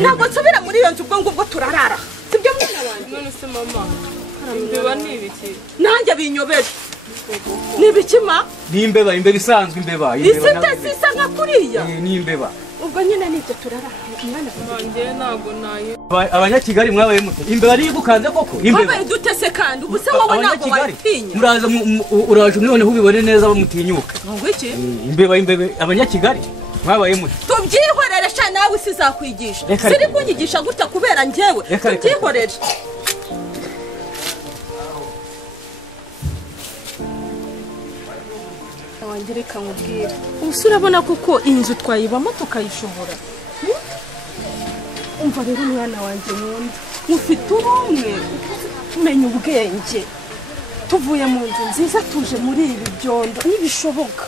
ntabwo nsubira muri iyo nzu ubwo ngubwo turarara sibyo mwana wanjye none se mama imbeba ni ibiki nanjye binyobeje ni ibiki ma ni imbeba isanzwe imbeba isa nka kuriya ni imbeba ubwo nyine nibyo turarara mwana wanjye ntabwo nayo abanyakigali mwabaye mute imbeba niyo igukanze koko imbeba wabaye dutese kandi ubu se wowe ntabwo wayitinya muraza uraje noneho ubibone neza bamutinyuka ngo iki imbeba abanyakigali mwabaye mute tubyihorere sha nawe sizakwigisha siri kunyigisha gute kubera njyewe tubyihorere wangereka nkubwire ubuse urabona koko inzu twayibamo tukayishobora umva rero umwana wanjye nkunda ufite urumwe umenya ubwenge tuvuye mu nzu nziza tuje muri ibi byondo nibishoboka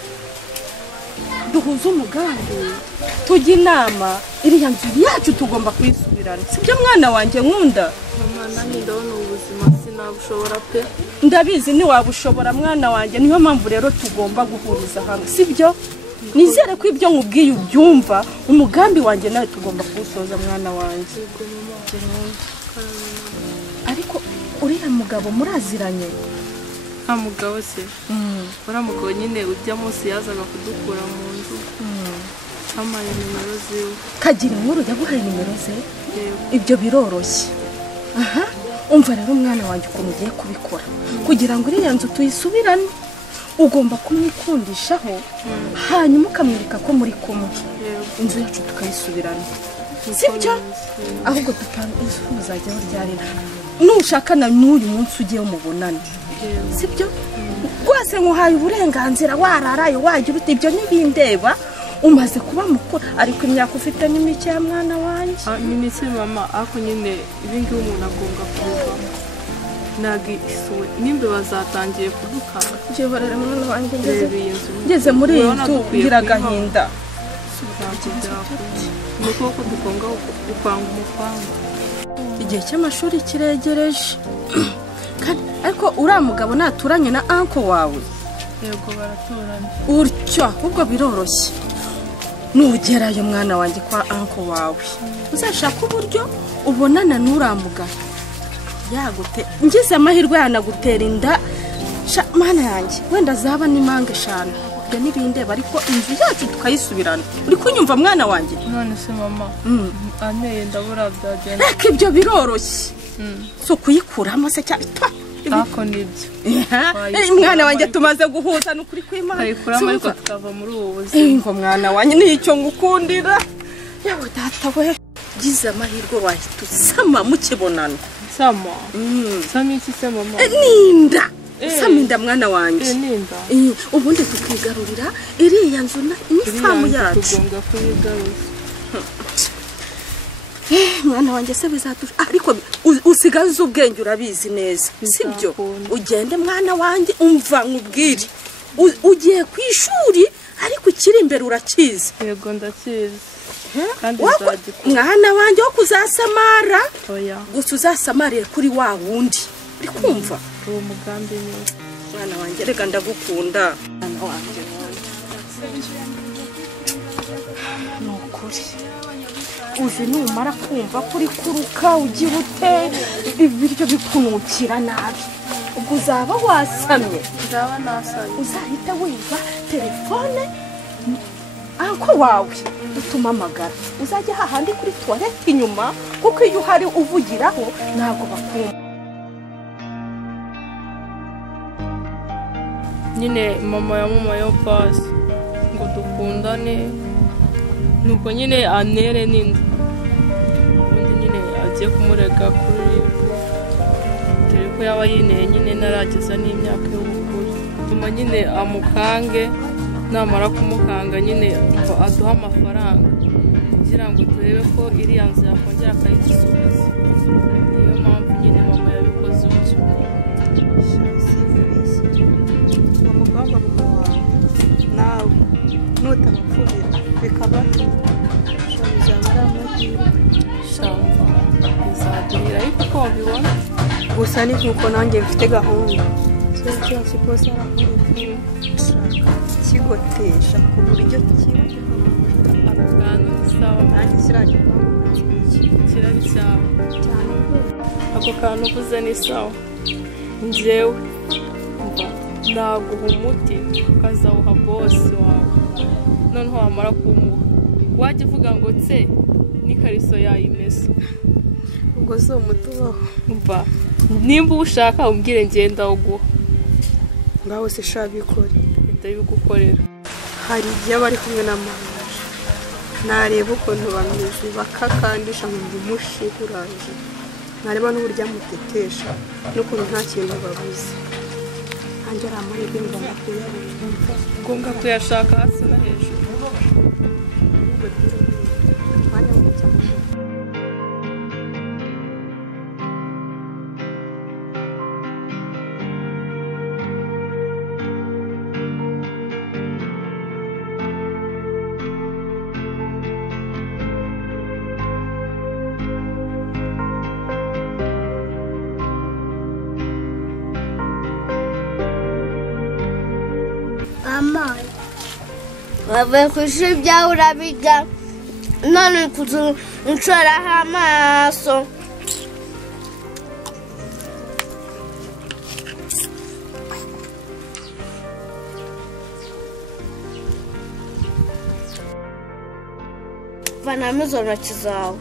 duhuze umugambi tujya inama iriya nzu yacu tugomba kuyisubirana sibyo mwana wanjye nkunda mama nanjye ndabona ubuzima sinabushobora pe ndabizi ntiwabushobora mwana wanjye niyo mpamvu rero tugomba guhuriza hamwe sibyo nizere ko ibyo nkubwiye ubyumva umugambi wanjye nawe tugomba kuwusoza mwana wanjye ariko uriya mugabo muraziranye nta mugabo se uriya mugabo nyine ujya munsi yazaga kudukura mu nzu ampaye nimero ziwe kagira inkuru yaguhaye nimero ze ibyo biroroshye aha umva rero umwana wanjye ukuntu ugiye kubikora kugira ngo iriya nzu tuyisubirane ugomba kumwikundishaho hanyuma ukamwereka ko muri kumwe inzu yacu tukayisubirana sibyo ahubwo dupanga inzu uzajyaho ryarira nushaka na n'uyu munsi ugiye umubonane sibyo rwose nkuhaye uburenganzira wararayo wagira uti ibyo ntibindeba umaze kuba mukuru ariko imyaka ufite ni mike ya mwana wanjye ni mike mama ariko nyine ibingibi umuntu agomba kubivamo ntabwo isuwe nimba bazatangiye kudukanga byihorera mwana wanjye ngeze muri iyi nzu ngira agahinda ni uko dukunda gupanga umupangu igihe cy'amashuri kiregereje ariko uriya mugabo naturanye na anko wawe yego baraturanye utyo ahubwo biroroshye nugerayo mwana wanjye kwa anko wawe uzashaka uburyo ubonana n'uramugabo yagute ngize amahirwe yanagutera inda mana yanjye wenda zaba n'impanga eshanu ibyo n'ibindeba ariko inzu yacu tukayisubirana uri kunyumva mwana wanjye none se mama aneye ndabura byagenda reka ibyo biroroshye so kuyikuramo se cyangwa ako nibyo mwana wanjye tumaze guhuza n'ukuri kw'Imana kayikuramo ariko tukava muri ubu buzima ngo mwana wanjye nicyo ngukundira yawe data we gize amahirwe wahita usama mukibonana sama sama iki se mama ninda sama inda mwana wanjye ninda ubundi tukigarurira iriya nzu n'ifamu yacu tugomba kuyigarura mwana wanjye se bizatusha ariko usigaze ubwenge urabizi neza sibyo ugende mwana wanjye umva nkubwire ugiye ku ishuri ariko ikiri imbere urakizi yego ndakizi kandi mwana wanjye wo kuzasamara gusa uzasamariye kuri wa wundi uri kumva uwo mugambi ni mwana wanjye reka ndagukunda mwana wanjye ni ukuri uje numara kumva kuri kuruka ugira ute ibiryo bikunukira nabi ubwo uzaba wasamye uzaba nasamye uzahita wiba telefone anko wawe utuma amagara uzajya hahandi kuri toilette inyuma kuko iyo uhari uvugiraho ntabwo bakumva nyine mama yamumayeho pasi ngo dukundane nuko nyine anere n'inda ubundi nyine agiye kumurega kuri dore ko yaba yineye nyine narageza n'imyaka y'ubukuru tuma nyine amukange namara kumukanga nyine aduha amafaranga kugira ngo turebe ko iriya nzu yakongera akayisubiza niyo mpamvu nyine mama yabikoze utyo umuganga wawe nawe nutabapfubira bikaba shamba bizagurira ariko uko wabibona gusa ni nkuko nanjye mfite gahunda cyo kiposa shaka kigotesha ku buryo kiba akantu sawa nanjye kirajya kirari cyawe cyane ako kantu uvuze ni sawa njyewe naguha umuti ukazawuha bosi wawe noneho wamara kumuha wajya uvuga ngo tse n'ikariso yayimesa ubwo si umuti ubaho nimba uwushaka umbwire ngenda uguha ngaho se sha bikore ndabigukorera hari igihe bari kumwe na mama nareba ukuntu bameze bakakandisha ngo umushike uraje nareba n'uburyo amutetesha n'ukuntu nta kintu babuze hanjye ari amahirwe ngomba kuyabona ngombwa kuyashaka hasi no hejuru wavuye ku ishuri byawe urabiga none kunshoraho amaso vanamo izo ntoki zawe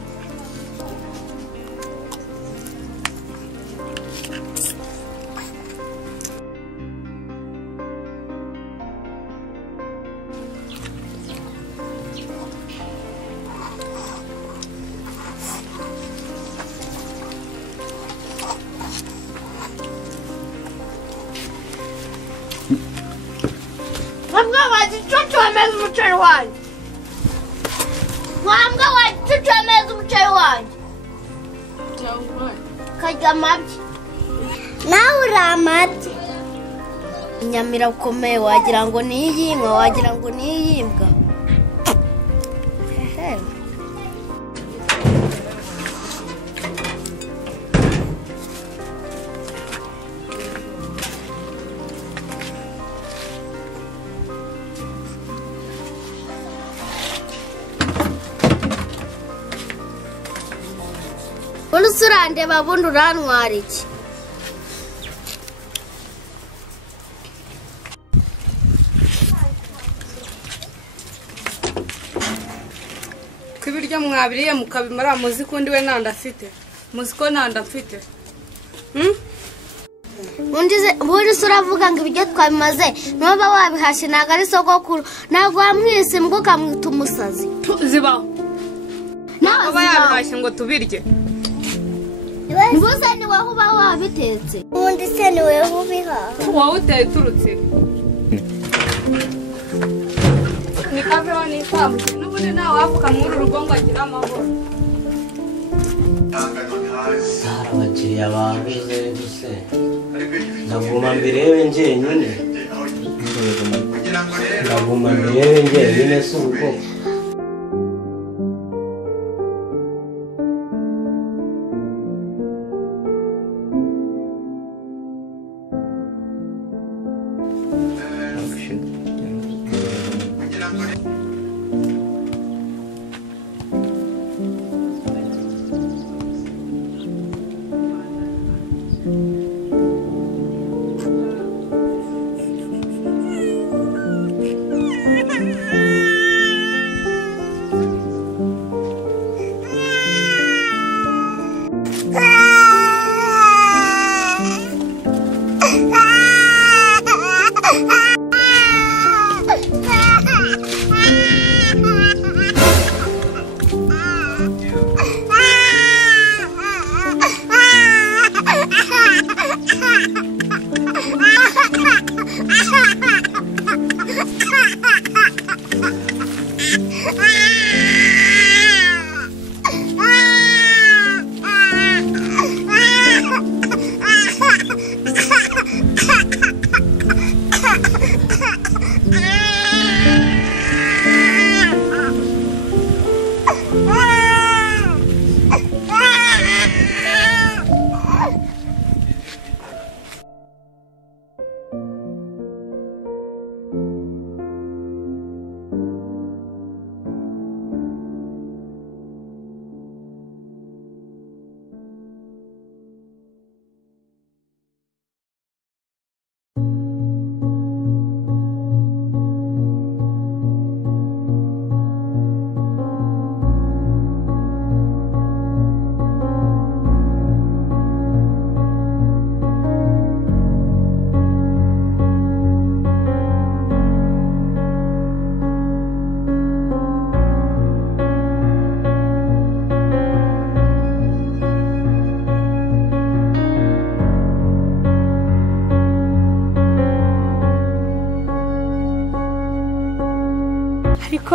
wagicucu wameze umuceri wanjye wambwa wagicucu wameze umuceri wanjye karya amabyi nawe uri amabyi inyamira ukomeye wagira ngo ni iy'inka wagira ngo ni iy'imbwa urusi urandeba bundi urantwara iki ko ibiryo mwabiriye mukabimara muzi ko undi we ntanda afite muzi ko ntanda afite ubundi se uravuga ngo ibiryo twabimaze nuba wabihashye ntabwo ari sogokuru ntabwo wamwise mbwo ukamwita umusazi zibaho ntabwo yabihashye ngo tubirye mbuze ni wowe uba wabitetse ubundi se ni wowe ubihaha wowe uteye uturutse ni kaveho ni isambu n'ubundi nawe wavuga muri uru rugo ngo agire amahoro hari abakiriya babuze gusa ndaguma mbirebe njyenyine ndaguma mbirebe njyenyine si ubwo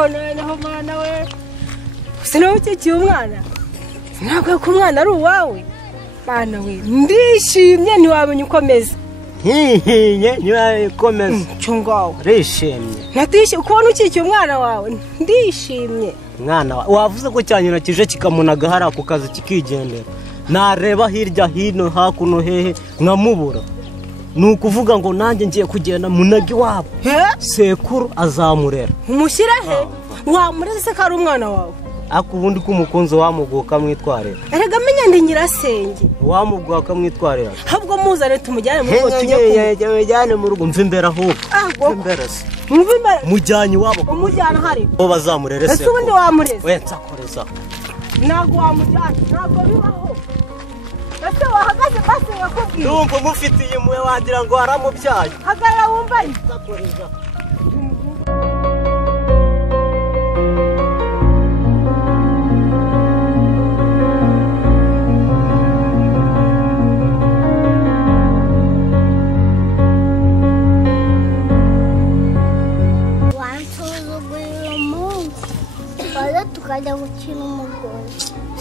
ariko noneho mwana we sinawe ukikiye umwana ntabwo ko umwana ari uwawe mwana we ndishimye ntiwamenya uko ameze hihinye ntiwakomeza cyo ngaho rishimye natishye kubona ukikiye umwana wawe ndishimye mwana wavuze ko cyanyura kije kikamunaga hari ako kazi kikigendera nareba hirya hino hakuno hehe nkamubura ni ukuvuga ngo nanjye ngiye kugenda munagi wabo sekuru azamurera umushyira he wamureze se ko ari umwana wawe ako ubundi ko umukunzi wamuguka mwitwarira erega menya ndi nyirasenge wamuguka mwitwarira ahubwo muzane tumujyane mu rugo tujye kumujyane mu rugo mva imbere ahubwo imbere se mva imbere mujyanye wabo umujyana hari bo bazamurere se ese ubundi wamureze we nsakoreza ntabwo wamujyana ntabwo bibaho ese wahagaze basi wakubwiye ndumva mufitiye impuhwe wagira ngo waramubyaye hagarara wumvaye nsakoreza tukajya gukina umugore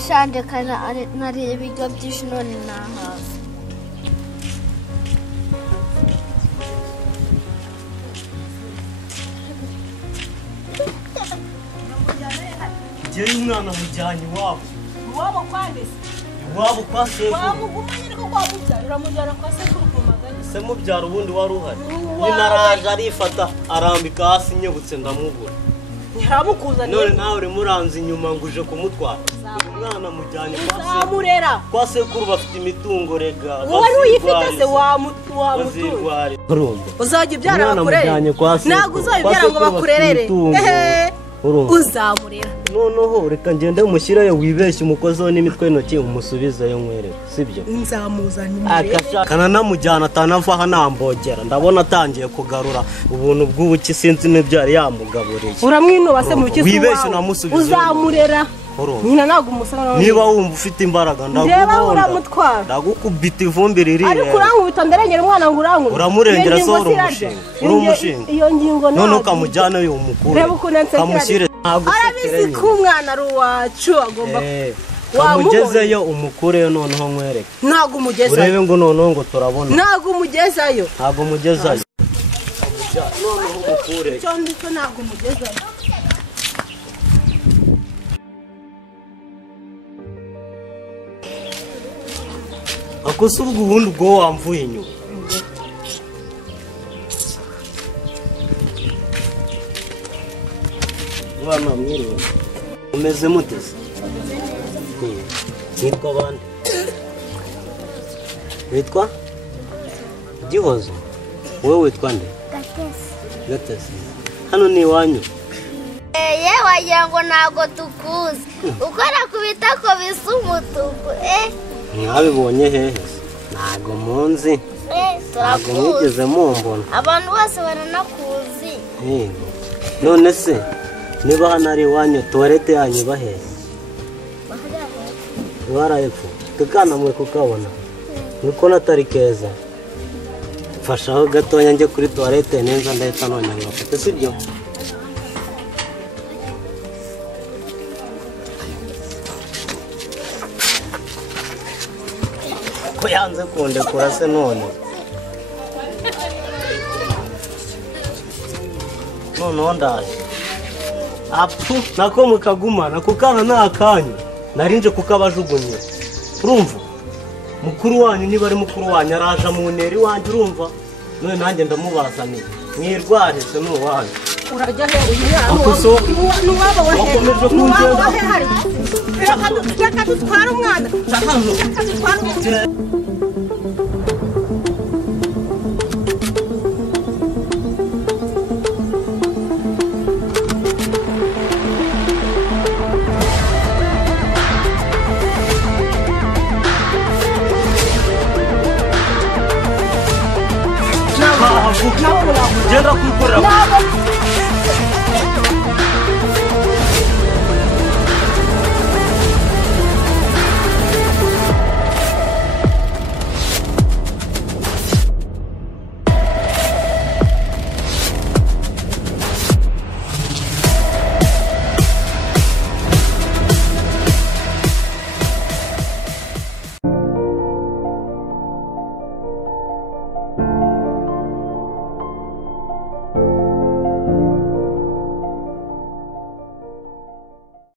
shanje kana nariye ibigo byinshi none nahaza jyewe umwana mujyanye iwabo kwande iwabo kwa sekuru wamugumanye ariko kwamubyara uramujyana kwa sekuru kumagana se mubyara ubundi wari uhari nyina araje arifata arambika hasi nyibutse ndamubura ntiramukuzaniye none nawe urimo uranze inyuma ngo uje kumutwara umwana mujyanye zamurera kwa sekuru bafite imitungo rega wowe uyifite se wamutunga uzajya ubyara bakurere ntabwo uzabibyara ngo bakurerere uzamurera noneho reka ngende mushyirayo wibeshye umukozeho n'imitwe y'intoki umusubizeyo nkwereke sibyo nzamuzanira kananamujyana atanavaho anambogera ndabona atangiye kugarura ubuntu bw'ubuki sinzi n'ibyo yari yamugaburiye uramwinuba se mu bukisi wibeshye unamusubizeyo uzamurera nyina ntabwo umusanga niba wumva ufite imbaraga ndagukubita ivumbi ririre ariko urankubita ndarengera umwana ngo urankubita uramurengera so uri umushinga iyo ngingo none ukamujyana yo umukuru kamushyire arabizi ko umwana ari uwacu agomba kamugezeyo umukureyo noneho nkwereke ntabwo umugezayo urebe ngo noneho ngo turabona ntabwo umugezayo noneho umukureyo icyo ndicyo ntabwo umugezayo akosa ubwo ubundi ubwo wamvuye inyuma mwana mwiriwe umeze muteze witwa bande witwa Gihozo wowe witwa nde Gatesi hano ni iwanyu wagira ngo ntabwo tukuzi ukora ku bitako bisa umutuku mwabibonye hehe ntabwo munzi ntabwo mwigeze mumbona abantu bose baranakuzi none se niba hano ari iwanyu tuwarete yanyu baheye barahepfo tukana muri kukabona niko natari keza mfashaho gatoya njye kuri tuwarete neza ndahita none ngafate sibyo ko yanze kundekura se none noneho ndaje apfu nako mukagumana kukana ni akanyu narinje kukabajugunye urumva mukuru wanyu niba ari mukuru wanyu araje amunera iwanjye urumva none nanjye ndamubazaniye mwirware se n'uwanyu urajya he uyu mwana n'uwaba wakomeje kungenda reka dutware umwana reka dutware umwana genda kwikorera